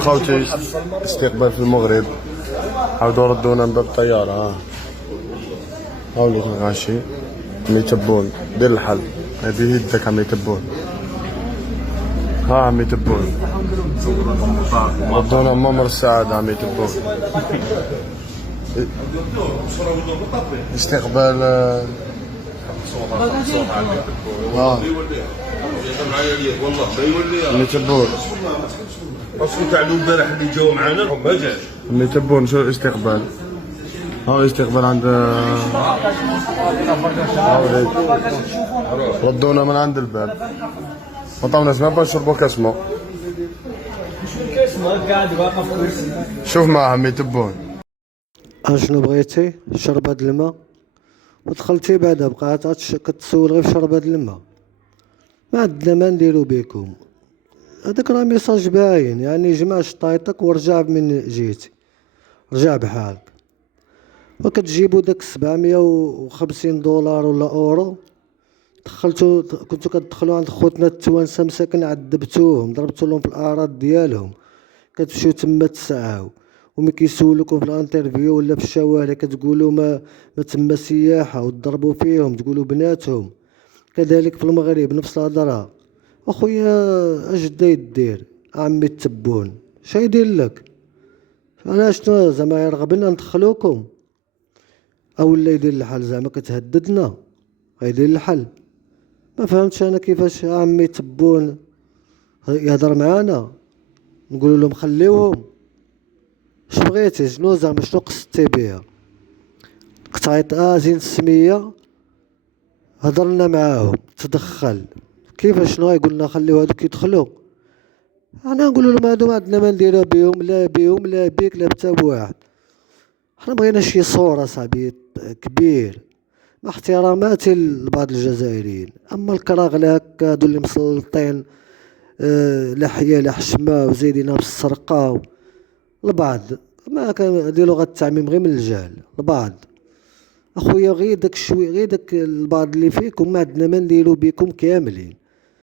خوتي استقبال في المغرب، عاودوا ردونا من باب الطيارة. ها وليت الغاشي عم يتبون، دير الحل، هذه يدك عم يتبون. عم يتبون، ردونا ممر السعادة عم يتبون. استقبال عم يتبون. اصلا قعدوا امبارح اللي جاوا معانا ما جاش. عم يتبون شو الاستقبال؟ الاستقبال عند ردونا من عند الباب، ما عطاوناش ما نشربوا كاس ماء. قاعد واقف كرسي. شوف معاه عم يتبون. اشنو بغيتي؟ شرب هاد الماء ودخلتي بعدا بقات كتسول غير في شرب هاد الماء. ما عندنا ما نديرو بكم، هذاك راه ميساج باين، يعني جمع شطايطك ورجع من جيتي، رجع بحالك. وكتجيبو داك 750 دولار ولا اورو كنتو كتدخلو عند خوتنا التوانسه مساكن، عذبتوهم ضربتو لهم في الاعراض ديالهم، كتمشيو تما تسعاو وملي كيسولوكم في الانترفيو ولا في الشوارع كتقولوا ما تما سياحه وتضربوا فيهم تقولوا بناتهم. كذلك في المغرب نفس الهضره. اخويا اش دا يدير عمي التبون؟ شا يدير لك؟ علاش شنو زعما يرغبنا ندخلوكم او لا يدير الحل؟ زعما كتهددنا غيدير الحل؟ ما فهمتش انا كيفاش عمي تبون يهضر معانا نقول لهم خليوهم. اش بغيتي؟ شنو زعما شنو قصدتي بها؟ قطعت زين السميه، هضرنا معاهم تدخل كيفاش شنو يقولنا خليو هادوك يدخلوا؟ انا نقول لهم هادو ما عندنا ما نديرو بهم، لا بهم لا بيك لا بتا بواحد. حنا بغينا شي صوره صاحبي كبير مع احتراماتي لبعض الجزائريين، اما الكراغله هكا هادو اللي مسلطين لحيه لحشمه وزايدينها بالسرقه البعض، ما كان هادي لغه التعميم غير من الجهل البعض. اخويا غير داك الشوي، غير داك البعض اللي فيكم ما عندنا ما نديرو بكم كاملين.